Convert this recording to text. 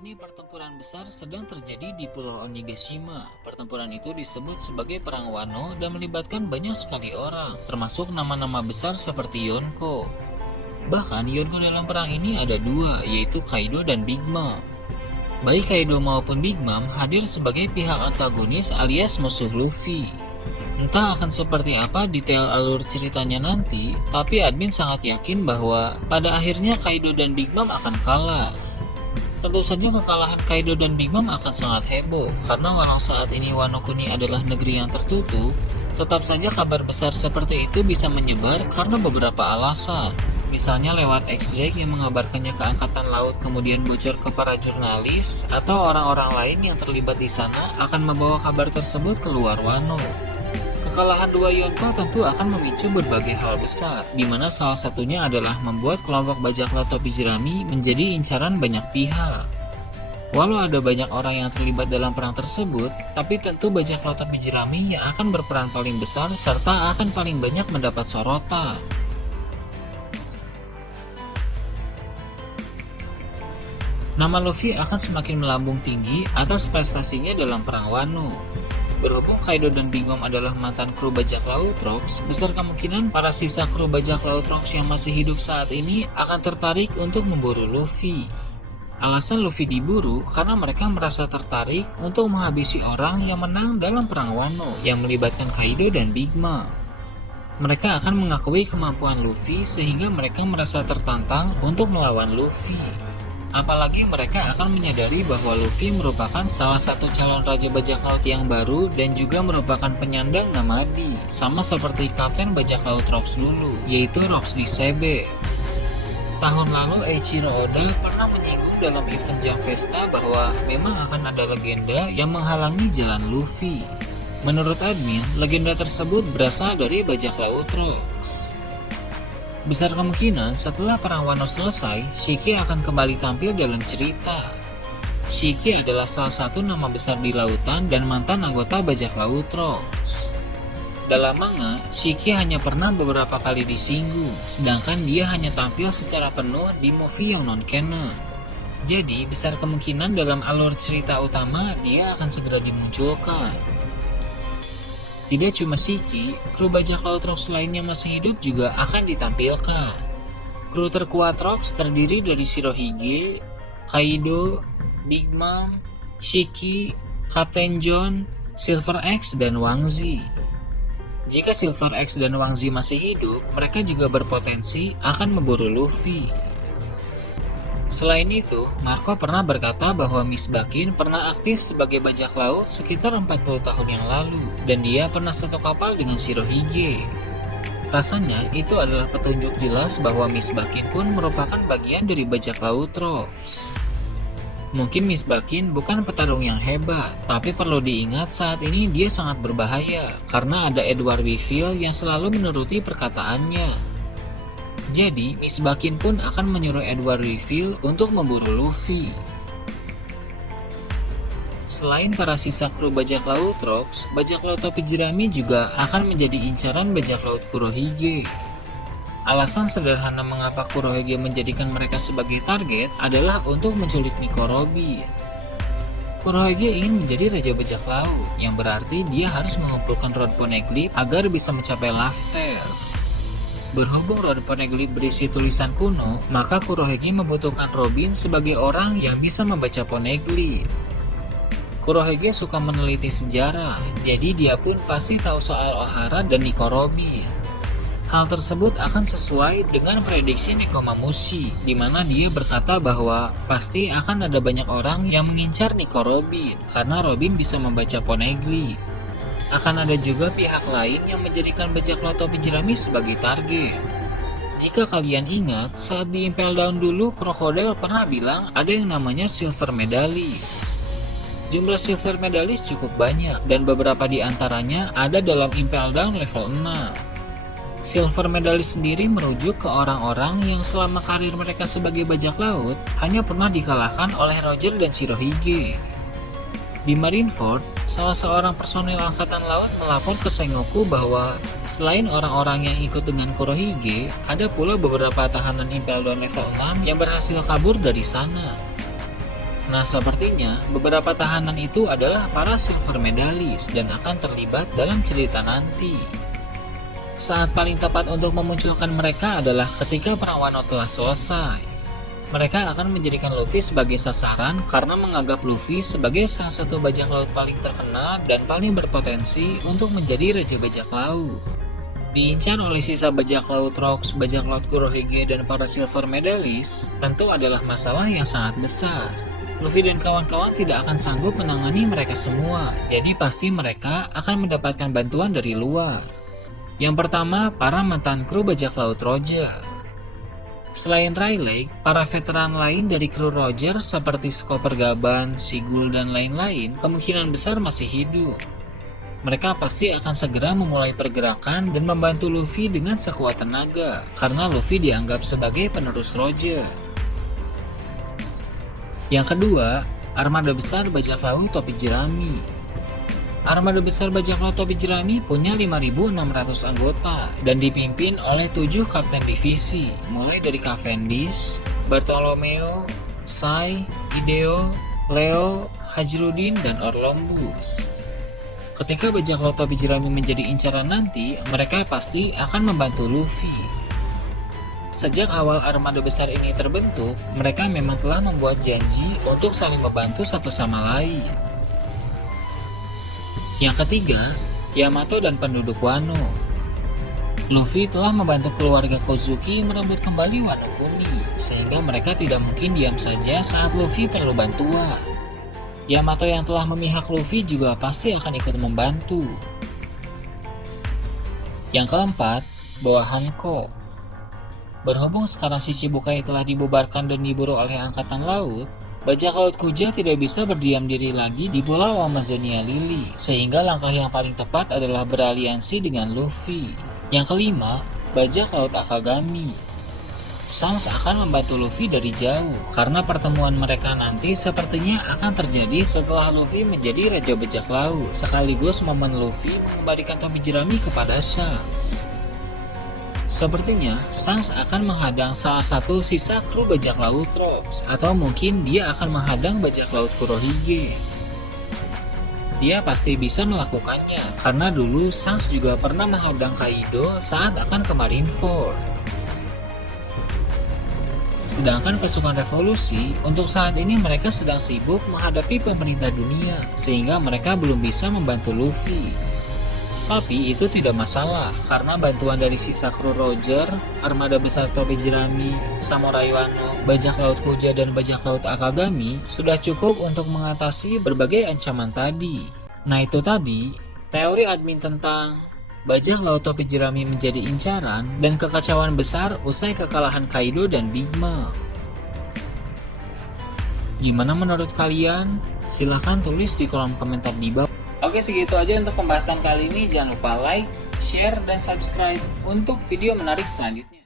ini pertempuran besar sedang terjadi di Pulau Onigashima. Pertempuran itu disebut sebagai Perang Wano dan melibatkan banyak sekali orang, termasuk nama-nama besar seperti Yonko. Bahkan Yonko dalam perang ini ada dua, yaitu Kaido dan Big Mom. Baik Kaido maupun Big Mom hadir sebagai pihak antagonis alias musuh Luffy. Entah akan seperti apa detail alur ceritanya nanti, tapi admin sangat yakin bahwa pada akhirnya Kaido dan Big Mom akan kalah. Tentu saja kekalahan Kaido dan Big Mom akan sangat heboh, karena walau saat ini Wano Kuni adalah negeri yang tertutup, tetap saja kabar besar seperti itu bisa menyebar karena beberapa alasan. Misalnya lewat X-Drake yang mengabarkannya ke Angkatan Laut kemudian bocor ke para jurnalis, atau orang-orang lain yang terlibat di sana akan membawa kabar tersebut keluar Wano. Kekalahan dua Yonko tentu akan memicu berbagai hal besar, di mana salah satunya adalah membuat kelompok bajak laut topi jerami menjadi incaran banyak pihak. Walau ada banyak orang yang terlibat dalam perang tersebut, tapi tentu bajak laut topi jerami yang akan berperan paling besar serta akan paling banyak mendapat sorotan. Nama Luffy akan semakin melambung tinggi atas prestasinya dalam perang Wano. Berhubung Kaido dan Big Mom adalah mantan kru bajak laut Rocks, besar kemungkinan para sisa kru bajak laut Rocks yang masih hidup saat ini akan tertarik untuk memburu Luffy. Alasan Luffy diburu karena mereka merasa tertarik untuk menghabisi orang yang menang dalam perang Wano yang melibatkan Kaido dan Big Mom. Mereka akan mengakui kemampuan Luffy sehingga mereka merasa tertantang untuk melawan Luffy. Apalagi mereka akan menyadari bahwa Luffy merupakan salah satu calon raja bajak laut yang baru dan juga merupakan penyandang Namadi, sama seperti kapten bajak laut Rocks dulu, yaitu Rocks di Sebe. Tahun lalu Eiichiro Oda pernah menyinggung dalam event Jam Festa bahwa memang akan ada legenda yang menghalangi jalan Luffy. Menurut admin, legenda tersebut berasal dari bajak laut Rocks. Besar kemungkinan setelah perang Wano selesai, Shiki akan kembali tampil dalam cerita. Shiki adalah salah satu nama besar di lautan dan mantan anggota bajak laut Rocks. Dalam manga, Shiki hanya pernah beberapa kali disinggung, sedangkan dia hanya tampil secara penuh di movie yang non-canon. Jadi, besar kemungkinan dalam alur cerita utama dia akan segera dimunculkan. Tidak cuma Shiki, kru bajak laut Rocks lainnya masih hidup juga akan ditampilkan. Kru terkuat Rocks terdiri dari Shirohige, Kaido, Big Mom, Shiki, Kapten John, Silver X, dan Wang Zi. Jika Silver X dan Wang Zi masih hidup, mereka juga berpotensi akan memburu Luffy. Selain itu, Marco pernah berkata bahwa Miss Bakin pernah aktif sebagai bajak laut sekitar 40 tahun yang lalu, dan dia pernah satu kapal dengan Shirohige. Rasanya itu adalah petunjuk jelas bahwa Miss Bakin pun merupakan bagian dari bajak laut Rocks. Mungkin Miss Bakin bukan petarung yang hebat, tapi perlu diingat saat ini dia sangat berbahaya, karena ada Edward Weevil yang selalu menuruti perkataannya. Jadi, Miss Bakin pun akan menyuruh Edward Weevil untuk memburu Luffy. Selain para sisa kru bajak laut Rocks, bajak laut topi jerami juga akan menjadi incaran bajak laut Kurohige. Alasan sederhana mengapa Kurohige menjadikan mereka sebagai target adalah untuk menculik Nico Robin. Kurohige ingin menjadi raja bajak laut, yang berarti dia harus mengumpulkan Rod Poneglyph agar bisa mencapai Lafter. Berhubung Rod Poneglyph berisi tulisan kuno, maka Kurohige membutuhkan Robin sebagai orang yang bisa membaca Poneglyph. Kurohige suka meneliti sejarah, jadi dia pun pasti tahu soal Ohara dan Nico Robin. Hal tersebut akan sesuai dengan prediksi Nekomamushi, di mana dia berkata bahwa pasti akan ada banyak orang yang mengincar Nico Robin, karena Robin bisa membaca Poneglyph. Akan ada juga pihak lain yang menjadikan bajak laut topi jerami sebagai target. Jika kalian ingat, saat di Impel Down dulu, Crocodile pernah bilang ada yang namanya Silver Medalist. Jumlah Silver Medalist cukup banyak, dan beberapa di antaranya ada dalam Impel Down level 6. Silver Medalist sendiri merujuk ke orang-orang yang selama karir mereka sebagai bajak laut hanya pernah dikalahkan oleh Roger dan Shirohige. Di Marineford, salah seorang personil angkatan laut melapor ke Sengoku bahwa selain orang-orang yang ikut dengan Kurohige, ada pula beberapa tahanan Impel Down level 6 yang berhasil kabur dari sana. Nah, sepertinya beberapa tahanan itu adalah para silver medalist dan akan terlibat dalam cerita nanti. Saat paling tepat untuk memunculkan mereka adalah ketika perang Wano telah selesai. Mereka akan menjadikan Luffy sebagai sasaran karena menganggap Luffy sebagai salah satu bajak laut paling terkenal dan paling berpotensi untuk menjadi Raja Bajak Laut. Diincar oleh sisa bajak laut Rocks, bajak laut Kurohige, dan para silver medalist tentu adalah masalah yang sangat besar. Luffy dan kawan-kawan tidak akan sanggup menangani mereka semua, jadi pasti mereka akan mendapatkan bantuan dari luar. Yang pertama, para mantan kru bajak laut Roger. Selain Rayleigh, para veteran lain dari kru Roger seperti Skipper Gaban, Sigul, dan lain-lain kemungkinan besar masih hidup. Mereka pasti akan segera memulai pergerakan dan membantu Luffy dengan sekuat tenaga, karena Luffy dianggap sebagai penerus Roger. Yang kedua, armada besar bajak laut topi jerami. Armada besar bajak laut topi jerami punya 5.600 anggota dan dipimpin oleh 7 kapten divisi, mulai dari Cavendish, Bartolomeo, Sai, Hideo, Leo, Hajrudin, dan Orlombus. Ketika bajak laut topi jerami menjadi incaran nanti, mereka pasti akan membantu Luffy. Sejak awal armada besar ini terbentuk, mereka memang telah membuat janji untuk saling membantu satu sama lain. Yang ketiga, Yamato dan penduduk Wano. Luffy telah membantu keluarga Kozuki merebut kembali Wano Kuni, sehingga mereka tidak mungkin diam saja saat Luffy perlu bantuan. Yamato yang telah memihak Luffy juga pasti akan ikut membantu. Yang keempat, bawahan Hancock. Berhubung sekarang Shichibukai telah dibubarkan dan diburu oleh Angkatan Laut, bajak laut Kuja tidak bisa berdiam diri lagi di Pulau Amazonia Lily, sehingga langkah yang paling tepat adalah beraliansi dengan Luffy. Yang kelima, bajak laut Akagami. Shanks akan membantu Luffy dari jauh, karena pertemuan mereka nanti sepertinya akan terjadi setelah Luffy menjadi Raja Bajak Laut, sekaligus momen Luffy mengembalikan topi jerami kepada Shanks. Sepertinya, Shanks akan menghadang salah satu sisa kru bajak laut Rocks, atau mungkin dia akan menghadang bajak laut Kurohige. Dia pasti bisa melakukannya, karena dulu Shanks juga pernah menghadang Kaido saat akan ke Marineford. Sedangkan pasukan revolusi, untuk saat ini mereka sedang sibuk menghadapi pemerintah dunia, sehingga mereka belum bisa membantu Luffy. Tapi itu tidak masalah, karena bantuan dari sisa kru Roger, armada besar topi jerami, samurai Wano, bajak laut Kuja, dan bajak laut Akagami sudah cukup untuk mengatasi berbagai ancaman tadi. Nah, itu tadi teori admin tentang bajak laut topi jerami menjadi incaran dan kekacauan besar usai kekalahan Kaido dan Big Mom. Gimana menurut kalian? Silahkan tulis di kolom komentar di bawah. Oke, segitu aja untuk pembahasan kali ini. Jangan lupa like, share, dan subscribe untuk video menarik selanjutnya.